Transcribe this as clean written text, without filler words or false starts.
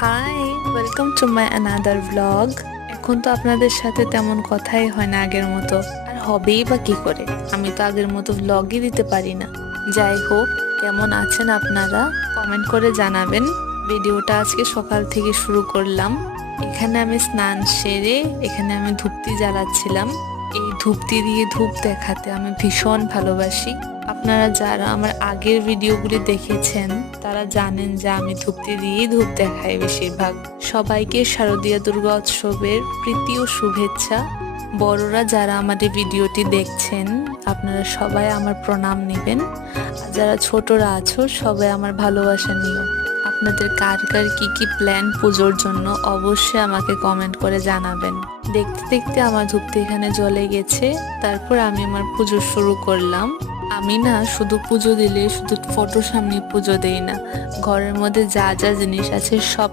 High, welcome to my another vlog. এখন তো আপনাদের সাথে তেমন কথাই হয় না আগের মতো, আর হবেই বা কি করে, আমি তো আগের মতো ভ্লগই দিতে পারি না। যাই হোক, কেমন আছেন আপনারা কমেন্ট করে জানাবেন। ভিডিওটা আজকে সকাল থেকে শুরু করলাম। এখানে আমি স্নান সেরে এখানে আমি ধূপটি জ্বালাচ্ছিলাম। এই ধূপটি দিয়ে ধূপ দেখাতে আমি ভীষণ ভালোবাসি। আপনারা যারা আমার আগের ভিডিওগুলি দেখেছেন তারা জানেন যে আমি ধূপটি দিয়েই ধূপ দেখাই বেশিরভাগ। সবাইকে শারদীয় দুর্গা উৎসবের প্রীতি ও শুভেচ্ছা। বড়রা যারা আমাদের ভিডিওটি দেখছেন আপনারা সবাই আমার প্রণাম নেবেন, আর যারা ছোটরা আছো সবাই আমার ভালোবাসা নিও। আপনাদের কার কার কি কি প্ল্যান পুজোর জন্য অবশ্যই আমাকে কমেন্ট করে জানাবেন। দেখতে দেখতে আমার ধূপটি এখানে জ্বলে গেছে, তারপর আমি আমার পুজো শুরু করলাম। আমি না শুধু পুজো দিলে শুধু ফটোর সামনে পুজো দেই না, ঘরের মধ্যে যা যা জিনিস আছে সব